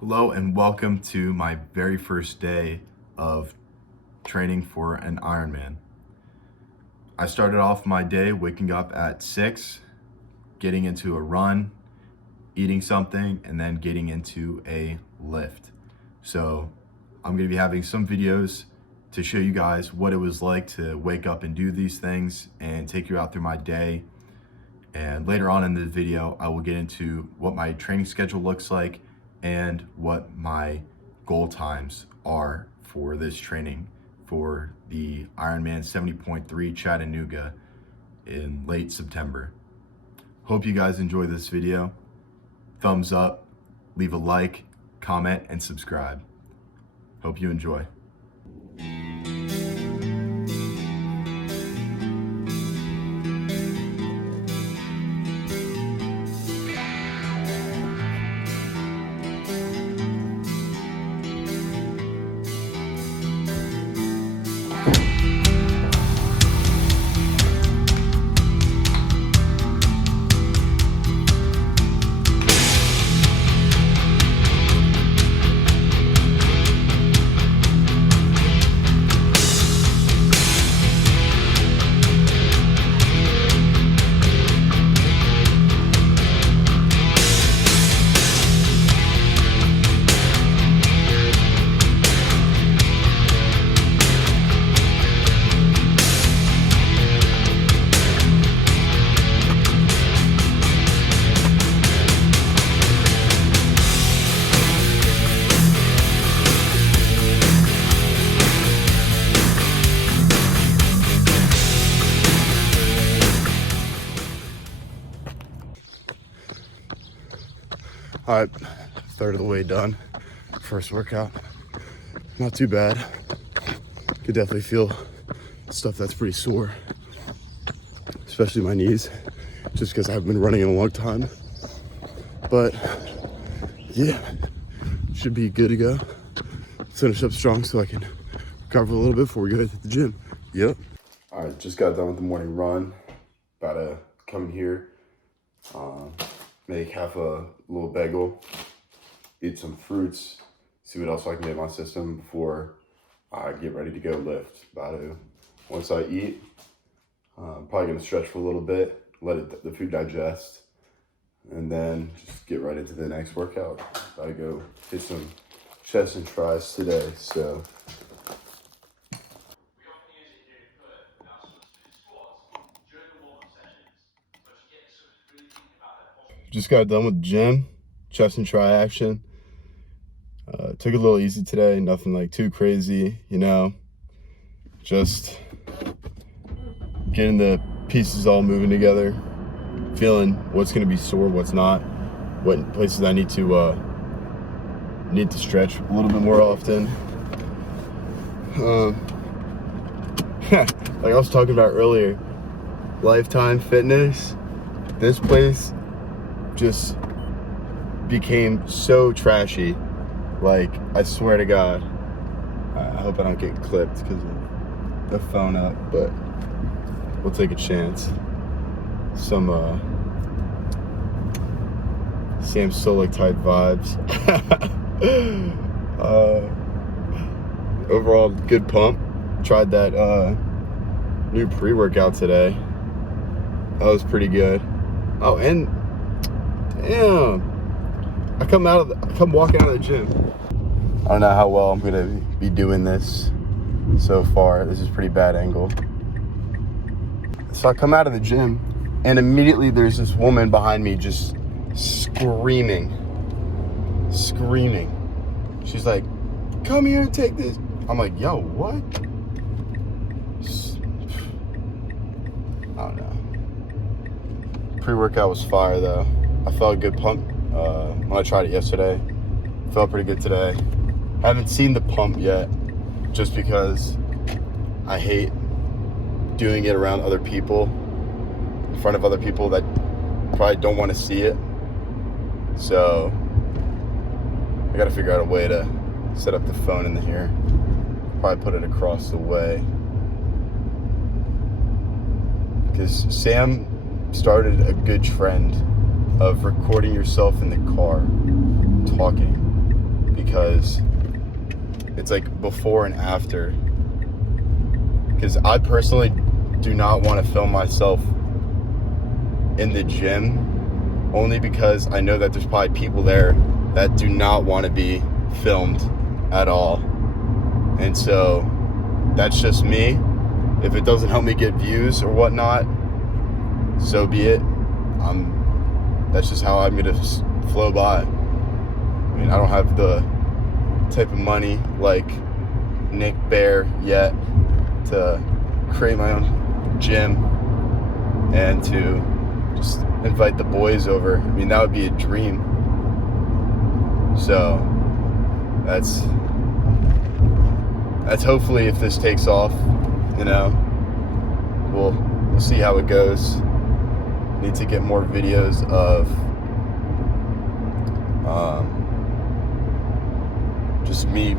Hello and welcome to my very first day of training for an Ironman. I started off my day waking up at 6, getting into a run, eating something, and then getting into a lift. So I'm going to be having some videos to show you guys what it was like to wake up and do these things and take you out through my day. And later on in the video, I will get into what my training schedule looks like and what my goal times are for this training for the Ironman 70.3 Chattanooga in late September. Hope you guys enjoy this video. Thumbs up, leave a like, comment, and subscribe. Hope you enjoy. All right, third of the way done. First workout, not too bad. Could definitely feel stuff that's pretty sore, especially my knees, just because I've been running in a long time. But yeah, should be good to go. Finish up strong so I can recover a little bit before we go to the gym. Yep. All right, just got done with the morning run. About to come in here. Make half a little bagel, eat some fruits, see what else I can get in my system before I get ready to go lift. Once I eat, I'm probably gonna stretch for a little bit, let the food digest, and then just get right into the next workout. I go hit some chest and tries today, so. Just got done with the gym, chest and tri action. Took it a little easy today, nothing like too crazy, you know. Just getting the pieces all moving together, feeling what's gonna be sore, what's not, what places I need to stretch a little bit more often. Like I was talking about earlier, Lifetime Fitness, this place just became so trashy. Like, I swear to God, I hope I don't get clipped because of the phone up, but we'll take a chance. Some Sam Sulek type vibes. Overall, good pump. Tried that new pre-workout today. That was pretty good. Oh, and damn, I come walking out of the gym. I don't know how well I'm gonna be doing this so far. This is a pretty bad angle. So I come out of the gym and immediately there's this woman behind me just screaming. She's like, come here and take this. I'm like, yo, what? I don't know. Pre-workout was fire though. I felt a good pump when I tried it yesterday. Felt pretty good today. Haven't seen the pump yet, just because I hate doing it around other people, in front of other people that probably don't want to see it. So I gotta figure out a way to set up the phone in here. Probably put it across the way. Because Sam started a good trend of recording yourself in the car talking. because it's like before and after. Because I personally do not want to film myself in the gym, only because I know that there's probably people there that do not want to be filmed at all. And so that's just me. If it doesn't help me get views or whatnot, so be it. That's just how I'm gonna flow by. I mean, I don't have the type of money like Nick Bear yet to create my own gym and to just invite the boys over. I mean, that would be a dream. So that's hopefully, if this takes off, you know, we'll see how it goes. Need to get more videos of just me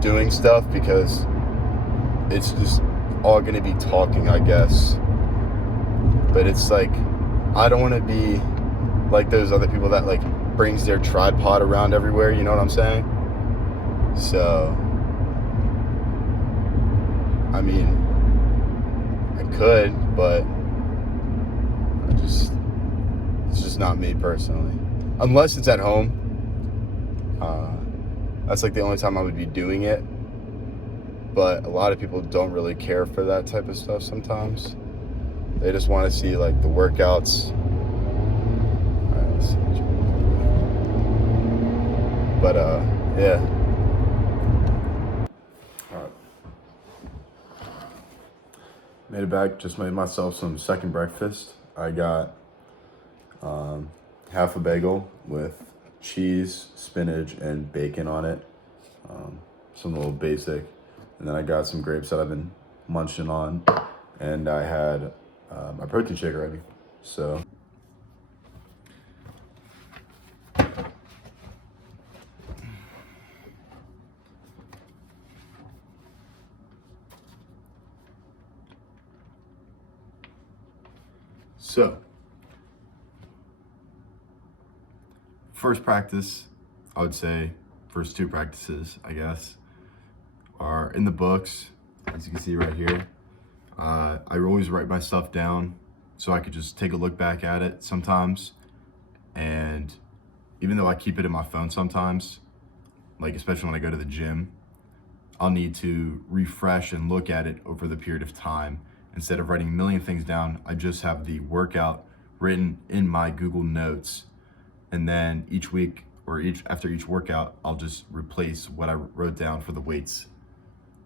doing stuff, because it's just all gonna be talking, I guess. But it's like, I don't want to be like those other people that like brings their tripod around everywhere, you know what I'm saying? So I mean, I could, but it's just not me personally. Unless it's at home. That's like the only time I would be doing it. But a lot of people don't really care for that type of stuff sometimes. They just want to see like the workouts. All right, let's see. But yeah. All right. Made it back. Just made myself some second breakfast. I got half a bagel with cheese, spinach, and bacon on it. Something a little basic. And then I got some grapes that I've been munching on. And I had my protein shake ready. So first practice, I would say, first two practices, I guess, are in the books. As you can see right here, I always write my stuff down so I could just take a look back at it sometimes. And even though I keep it in my phone sometimes, like especially when I go to the gym, I'll need to refresh and look at it over the period of time. Instead of writing a million things down, I just have the workout written in my Google Notes. And then each week or after each workout, I'll just replace what I wrote down for the weights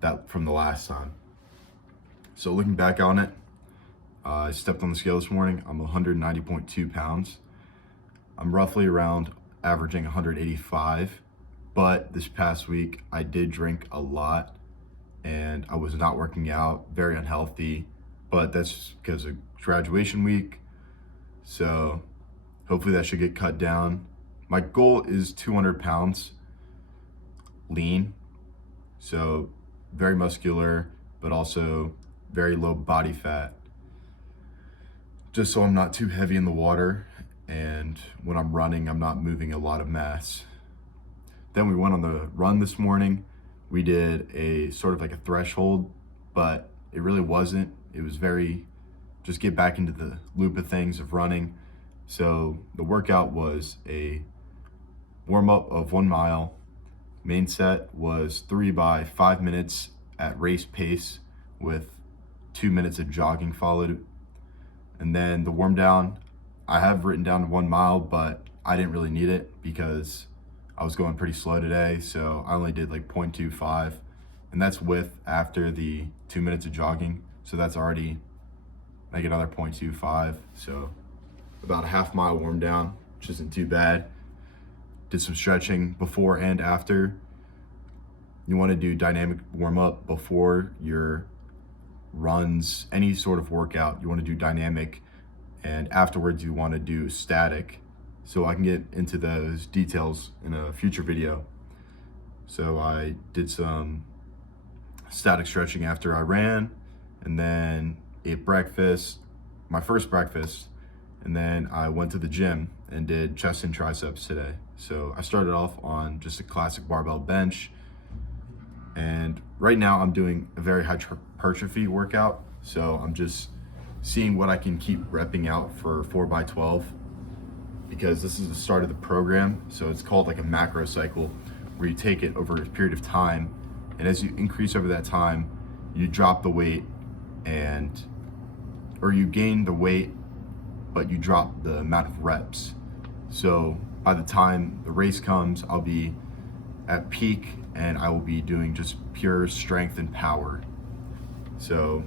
that from the last time. So looking back on it, I stepped on the scale this morning. I'm 190.2 pounds. I'm roughly around averaging 185, but this past week I did drink a lot and I was not working out, very unhealthy, but that's because of graduation week. So hopefully that should get cut down. My goal is 200 pounds lean. So very muscular, but also very low body fat. Just so I'm not too heavy in the water. And when I'm running, I'm not moving a lot of mass. Then we went on the run this morning. We did a sort of like a threshold, but it really wasn't. It was very, just get back into the loop of things of running. So the workout was a warm up of 1 mile. Main set was 3 by 5 minutes at race pace with 2 minutes of jogging followed. And then the warm down, I have written down 1 mile, but I didn't really need it because I was going pretty slow today. So I only did like 0.25, and that's with after the 2 minutes of jogging. So that's already like another 0.25. So about a half mile warm down, which isn't too bad. Did some stretching before and after. You want to do dynamic warm up before your runs, any sort of workout. You want to do dynamic, and afterwards you want to do static. So I can get into those details in a future video. So I did some static stretching after I ran, and then ate breakfast, my first breakfast, and then I went to the gym. and did chest and triceps today. So I started off on just a classic barbell bench, and right now I'm doing a very hypertrophy workout. So I'm just seeing what I can keep repping out for 4x12, because this is the start of the program. So it's called like a macro cycle, where you take it over a period of time, and as you increase over that time, you drop the weight or you gain the weight, but you drop the amount of reps. So by the time the race comes, I'll be at peak and I will be doing just pure strength and power. So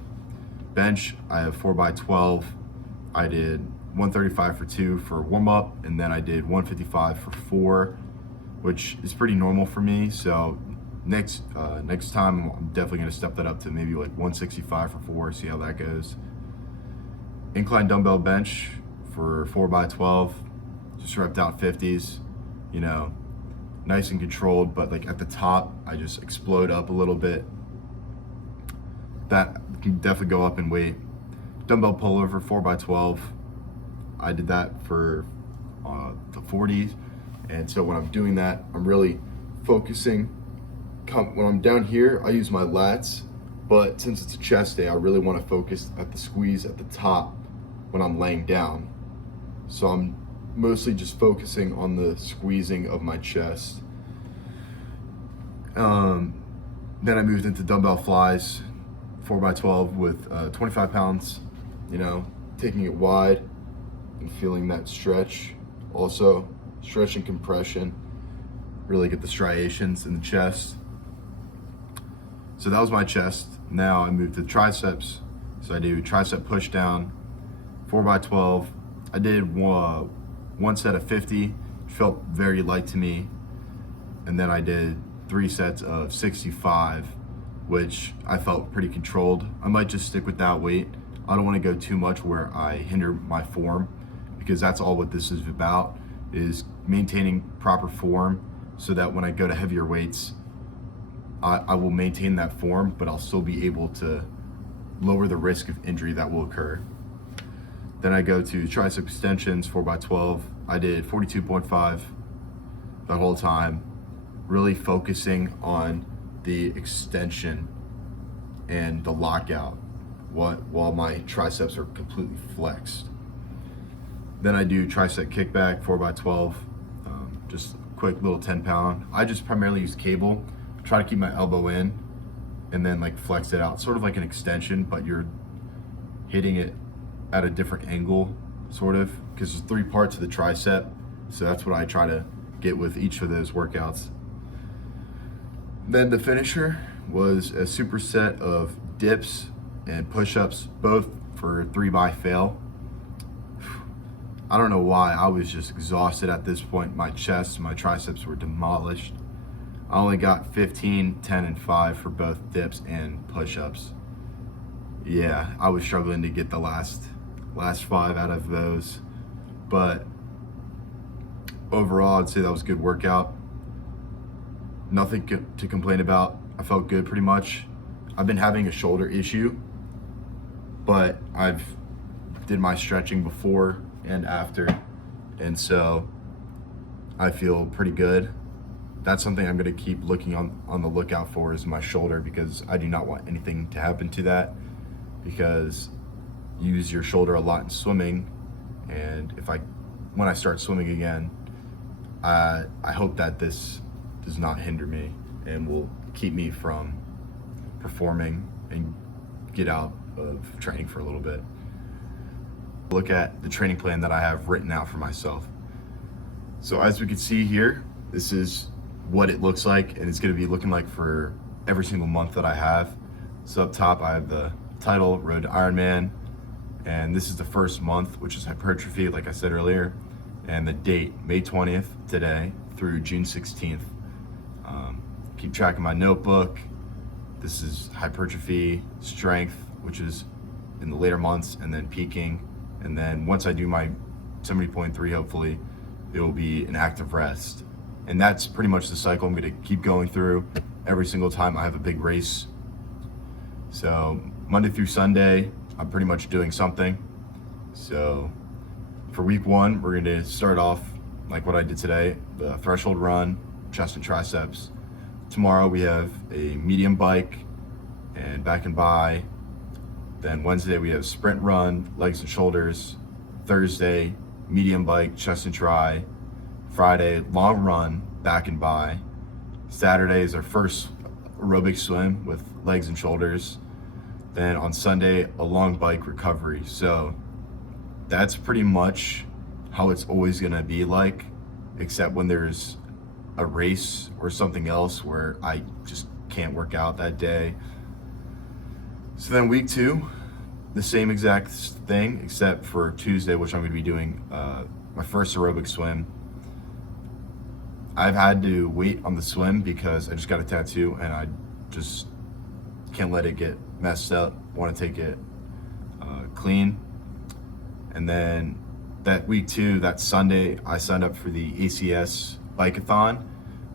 bench, I have 4x12. I did 135 for 2 for warm up, and then I did 155 for 4, which is pretty normal for me. So next time I'm definitely gonna step that up to maybe like 165 for 4, see how that goes. Incline dumbbell bench for 4x12, just repped out 50s, you know, nice and controlled, but like at the top, I just explode up a little bit. That can definitely go up in weight. Dumbbell pullover 4x12, I did that for the 40s. And so when I'm doing that, I'm really focusing. When I'm down here, I use my lats, but since it's a chest day, I really want to focus at the squeeze at the top when I'm laying down. So I'm mostly just focusing on the squeezing of my chest. Then I moved into dumbbell flies, 4x12 with 25 pounds, you know, taking it wide and feeling that stretch. Also, stretch and compression, really get the striations in the chest. So that was my chest. Now I moved to triceps. So I do tricep push down, 4x12. I did one set of 50, felt very light to me. And then I did 3 sets of 65, which I felt pretty controlled. I might just stick with that weight. I don't want to go too much where I hinder my form, because that's all what this is about, is maintaining proper form, so that when I go to heavier weights, I will maintain that form, but I'll still be able to lower the risk of injury that will occur. Then I go to tricep extensions, 4x12. I did 42.5 the whole time, really focusing on the extension and the lockout while my triceps are completely flexed. Then I do tricep kickback, 4x12, just a quick little 10 pound. I just primarily use cable, try to keep my elbow in, and then like flex it out, sort of like an extension, but you're hitting it at a different angle, sort of, because there's 3 parts of the tricep. So that's what I try to get with each of those workouts. Then the finisher was a superset of dips and push-ups, both for 3x fail. I don't know why, I was just exhausted at this point. My chest, my triceps were demolished. I only got 15, 10, and 5 for both dips and push-ups. Yeah, I was struggling to get the last 5 out of those. But overall, I'd say that was a good workout. Nothing to complain about. I felt good pretty much. I've been having a shoulder issue, but I've did my stretching before and after, and so I feel pretty good. That's something I'm going to keep looking on the lookout for, is my shoulder, because I do not want anything to happen to that, because you use your shoulder a lot in swimming, and when I start swimming again, I hope that this does not hinder me and will keep me from performing and get out of training for a little bit. Look at the training plan that I have written out for myself. So as we can see here, this is what it looks like, and it's going to be looking like for every single month that I have. So up top, I have the title, Road to Ironman, and this is the first month, which is hypertrophy, like I said earlier, and the date, May 20th, today, through June 16th. Keep track of my notebook. This is hypertrophy, strength, which is in the later months, and then peaking. And then once I do my 70.3, hopefully, it will be an active rest. And that's pretty much the cycle I'm going to keep going through every single time I have a big race. So Monday through Sunday, I'm pretty much doing something. So For week 1, we're gonna start off like what I did today, the threshold run, chest and triceps. Tomorrow we have a medium bike and back and by. Then Wednesday we have sprint run, legs and shoulders. Thursday, medium bike, chest and tri. Friday, long run, back and by. Saturday is our first aerobic swim with legs and shoulders. Then on Sunday, a long bike recovery. So that's pretty much how it's always gonna be like, except when there's a race or something else where I just can't work out that day. So then week 2, the same exact thing, except for Tuesday, which I'm gonna be doing my first aerobic swim. I've had to wait on the swim because I just got a tattoo and I just can't let it get messed up. Want to take it clean. And then that week 2, that Sunday, I signed up for the ACS Bikeathon.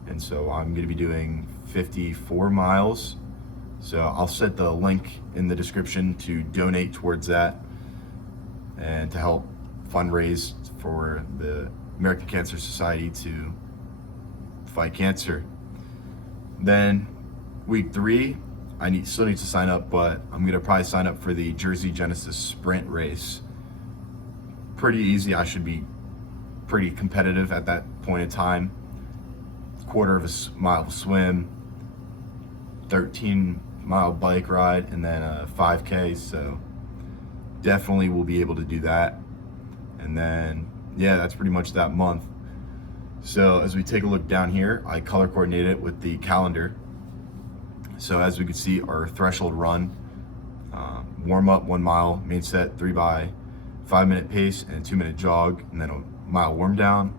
And so I'm going to be doing 54 miles. So I'll set the link in the description to donate towards that and to help fundraise for the American Cancer Society to fight cancer. Then week 3, I still need to sign up, but I'm gonna probably sign up for the Jersey Genesis sprint race. Pretty easy. I should be pretty competitive at that point in time. Quarter of a mile swim, 13-mile bike ride, and then a 5K. So definitely will be able to do that. And then, yeah, that's pretty much that month. So as we take a look down here, I color coordinated it with the calendar. So as we can see, our threshold run, warm up 1 mile, main set 3 by 5-minute pace and 2-minute jog, and then a mile warm down.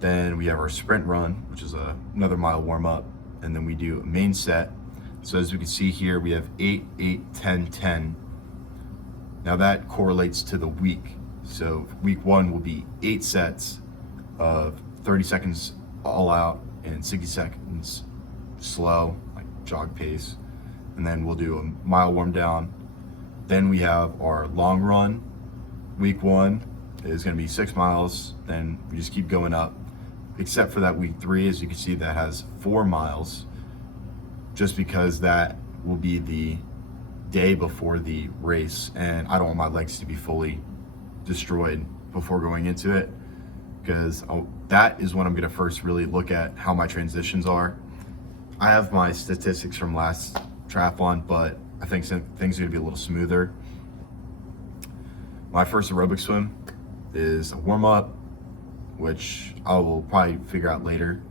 Then we have our sprint run, which is another mile warm up, and then we do a main set. So as we can see here, we have 8, 8, 10, 10. Now that correlates to the week. So week 1 will be 8 sets of 30 seconds all out and 60 seconds slow, like jog pace. And then we'll do a mile warm down. Then we have our long run. Week 1 is gonna be 6 miles. Then we just keep going up, except for that week 3, as you can see, that has 4 miles, just because that will be the day before the race. And I don't want my legs to be fully destroyed before going into it, because that is when I'm gonna first really look at how my transitions are. I have my statistics from last triathlon, but I think things are gonna be a little smoother. My first aerobic swim is a warm up, which I will probably figure out later.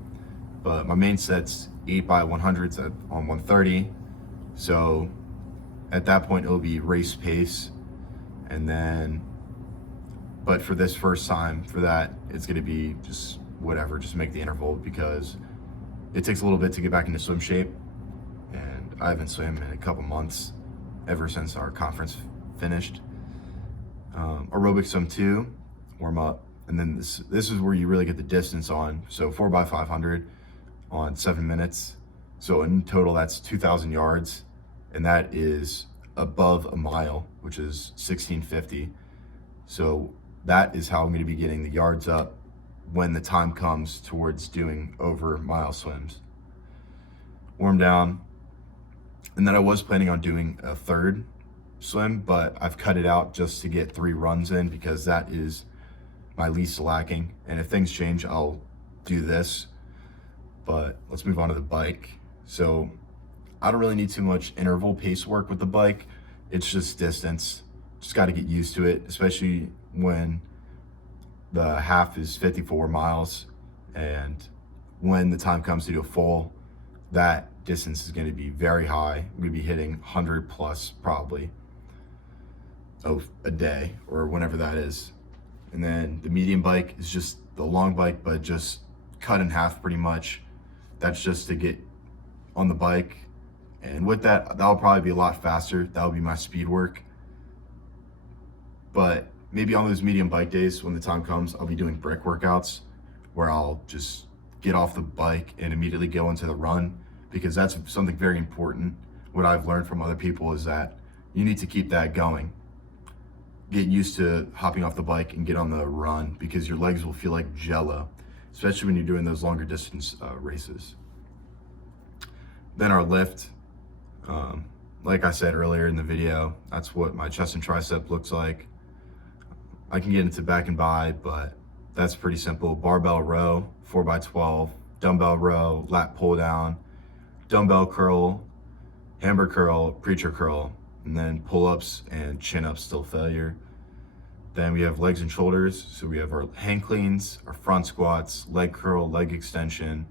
But my main set's 8 by 100s on 130. So at that point, it'll be race pace. And then, but for this first time, for that, it's gonna be just whatever, just make the interval, because it takes a little bit to get back into swim shape. And I haven't swam in a couple months, ever since our conference finished. Aerobic swim 2, warm up. And then this is where you really get the distance on. So 4 by 500 on 7 minutes. So in total, that's 2,000 yards. And that is above a mile, which is 1650. So that is how I'm going to be getting the yards up when the time comes towards doing over mile swims. Warm down. And then I was planning on doing a third swim, but I've cut it out just to get 3 runs in, because that is my least lacking. And if things change, I'll do this. But let's move on to the bike. So I don't really need too much interval pace work with the bike. It's just distance. Just got to get used to it, especially when the half is 54 miles. And when the time comes to do a full, that distance is going to be very high. I'm going to be hitting 100 plus probably of a day, or whenever that is. And then the medium bike is just the long bike, but just cut in half pretty much. That's just to get on the bike. And with that, that'll probably be a lot faster. That'll be my speed work. But maybe on those medium bike days, when the time comes, I'll be doing brick workouts, where I'll just get off the bike and immediately go into the run, because that's something very important. What I've learned from other people is that you need to keep that going. get used to hopping off the bike and get on the run, because your legs will feel like jello, especially when you're doing those longer distance races. Then our lift, like I said earlier in the video, that's what my chest and tricep looks like. I can get into back and bi, but that's pretty simple. Barbell row, 4x12, dumbbell row, lat pull down, dumbbell curl, hammer curl, preacher curl, and then pull-ups and chin-ups, still failure. Then we have legs and shoulders. So we have our hang cleans, our front squats, leg curl, leg extension,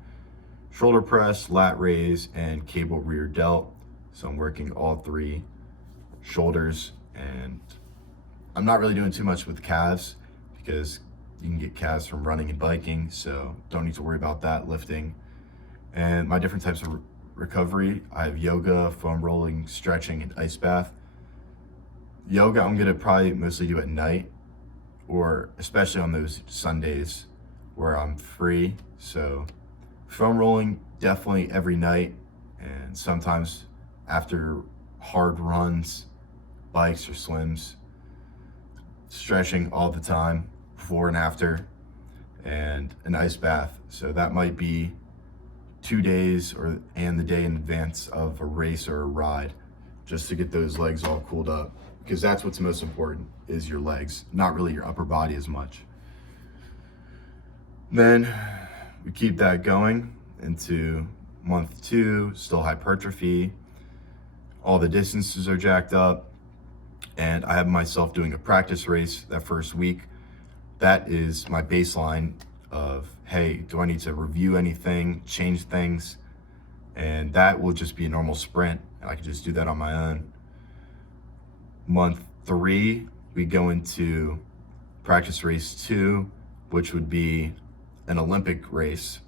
shoulder press, lat raise, and cable rear delt. So I'm working all three shoulders, and I'm not really doing too much with calves because you can get calves from running and biking, so don't need to worry about that lifting. And my different types of recovery, I have yoga, foam rolling, stretching, and ice bath. Yoga I'm gonna probably mostly do at night, or especially on those Sundays where I'm free. So foam rolling definitely every night, and sometimes after hard runs, bikes or swims. Stretching all the time, before and after, and an ice bath. So that might be 2 days and the day in advance of a race or a ride, just to get those legs all cooled up, because that's what's most important, is your legs, not really your upper body as much. Then we keep that going into month 2, still hypertrophy. All the distances are jacked up, and I have myself doing a practice race that first week. That is my baseline of, hey, do I need to review anything, change things? And that will just be a normal sprint. I can just do that on my own. Month 3, we go into practice race 2, which would be an Olympic race.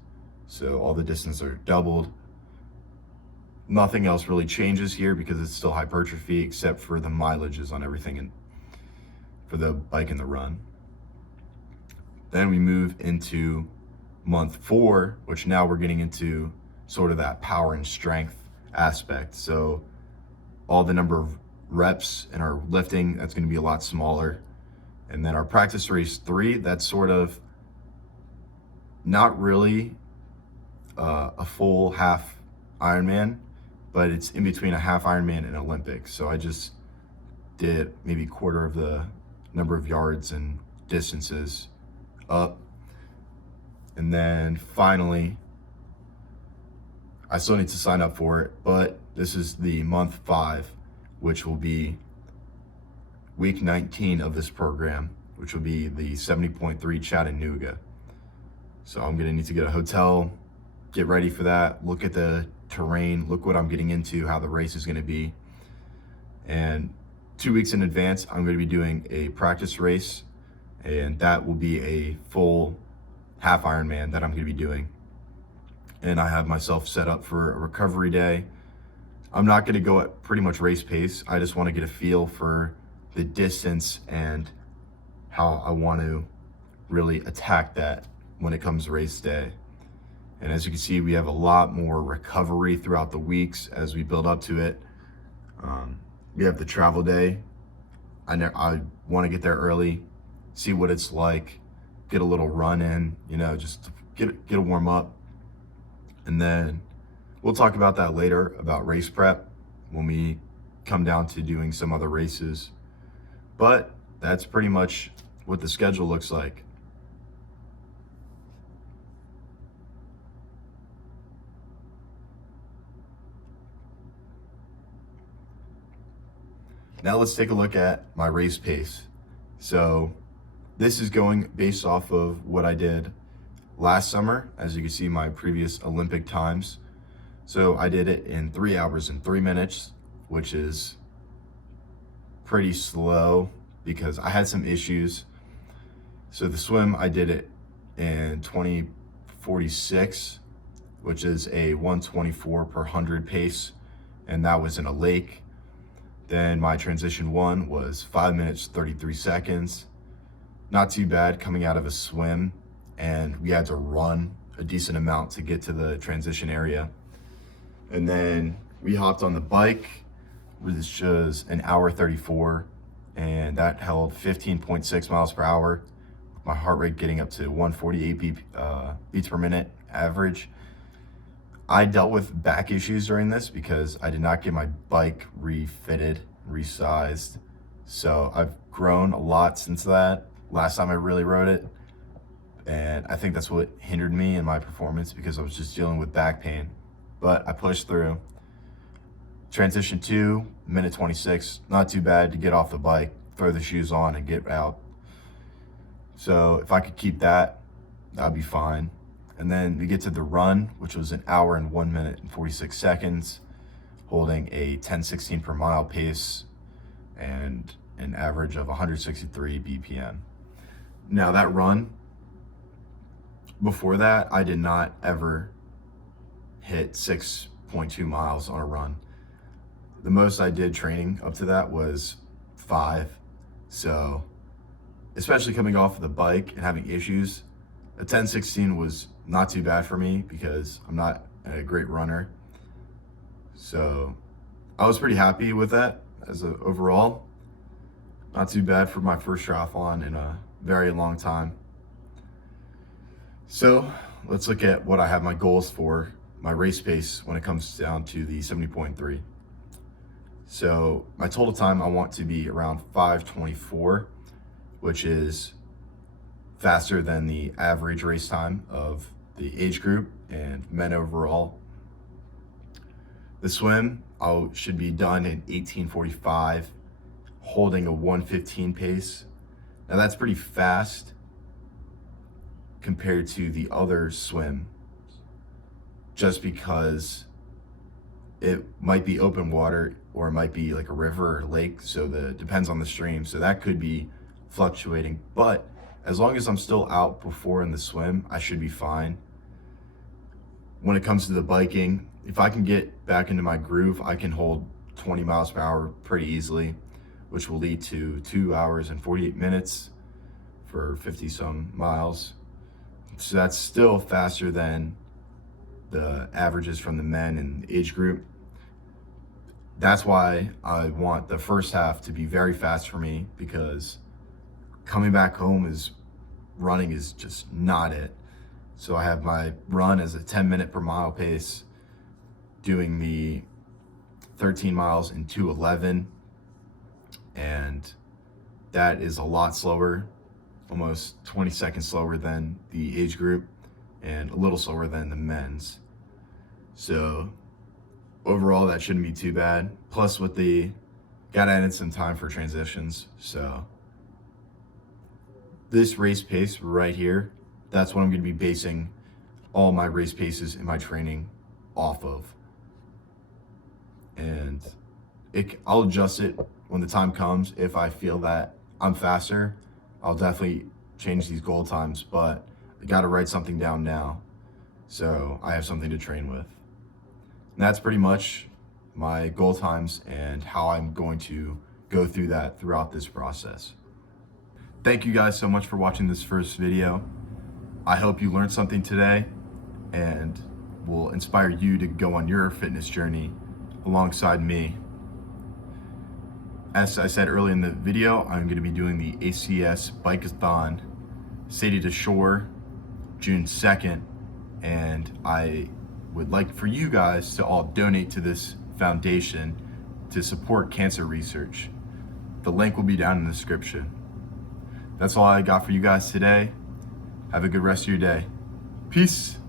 So all the distances are doubled. Nothing else really changes here because it's still hypertrophy, except for the mileages on everything and for the bike and the run. Then we move into month 4, which now we're getting into sort of that power and strength aspect. So all the number of reps in our lifting, that's going to be a lot smaller. And then our practice race 3, that's sort of not really a full half Ironman, but it's in between a half Ironman and Olympic. So I just did maybe a quarter of the number of yards and distances up. And then finally, I still need to sign up for it, but this is the month 5, which will be week 19 of this program, which will be the 70.3 Chattanooga. So I'm gonna need to get a hotel, get ready for that, look at the terrain, look what I'm getting into, how the race is gonna be. And 2 weeks in advance, I'm gonna be doing a practice race, and that will be a full half Ironman that I'm gonna be doing. And I have myself set up for a recovery day. I'm not gonna go at pretty much race pace. I just wanna get a feel for the distance and how I want to really attack that when it comes to race day. And as you can see, we have a lot more recovery throughout the weeks as we build up to it. We have the travel day. I want to get there early, see what it's like, get a little run in, just to get a warm up. And then we'll talk about that later, about race prep, when we come down to doing some other races. But that's pretty much what the schedule looks like. Now let's take a look at my race pace. So this is going based off of what I did last summer. As you can see, my previous Olympic times. So I did it in 3 hours and 3 minutes, which is pretty slow because I had some issues. So the swim, I did it in 20:46, which is a 124 per 100 pace, and that was in a lake. Then my transition 1 was 5 minutes, 33 seconds. Not too bad coming out of a swim, and we had to run a decent amount to get to the transition area. And then we hopped on the bike, which was an hour 34, and that held 15.6 miles per hour. My heart rate getting up to 148 beats per minute average. I dealt with back issues during this because I did not get my bike refitted, resized. So I've grown a lot since that. Last time I really rode it. And I think that's what hindered me in my performance because I was just dealing with back pain. But I pushed through. Transition 2, minute 26, not too bad to get off the bike, throw the shoes on and get out. So if I could keep that, that'd be fine. And then we get to the run, which was an hour and 1 minute and 46 seconds, holding a 10:16 per mile pace and an average of 163 BPM. Now that run, before that, I did not ever hit 6.2 miles on a run. The most I did training up to that was 5. So, especially coming off of the bike and having issues, a 10:16 was not too bad for me because I'm not a great runner. So, I was pretty happy with that as a overall. Not too bad for my first triathlon in a very long time. So, let's look at what I have my goals for, my race pace when it comes down to the 70.3. So my total time, I want to be around 5:24, which is faster than the average race time of the age group and men overall. The swim, I should be done in 18:45, holding a 1:15 pace. Now that's pretty fast compared to the other swim, just because it might be open water or it might be like a river or lake, so depends on the stream, so that could be fluctuating. But as long as I'm still out before in the swim, I should be fine. When it comes to the biking, if I can get back into my groove, I can hold 20 miles per hour pretty easily, which will lead to 2 hours and 48 minutes for 50 some miles. So that's still faster than the averages from the men and age group. That's why I want the first half to be very fast for me, because coming back home running is just not it. So I have my run as a 10-minute per mile pace, doing the 13 miles in 2:11, and that is a lot slower, almost 20 seconds slower than the age group and a little slower than the men's. So overall, that shouldn't be too bad. Plus with gotta add in some time for transitions. So this race pace right here, that's what I'm gonna be basing all my race paces in my training off of. And I'll adjust it when the time comes. If I feel that I'm faster, I'll definitely change these goal times, but I gotta write something down now so I have something to train with. And that's pretty much my goal times and how I'm going to go through that throughout this process. Thank you guys so much for watching this first video. I hope you learned something today and will inspire you to go on your fitness journey alongside me. As I said earlier in the video, I'm going to be doing the ACS Bikeathon City to Shore June 2nd, and I would like for you guys to all donate to this foundation to support cancer research. The link will be down in the description. That's all I got for you guys today. Have a good rest of your day. Peace.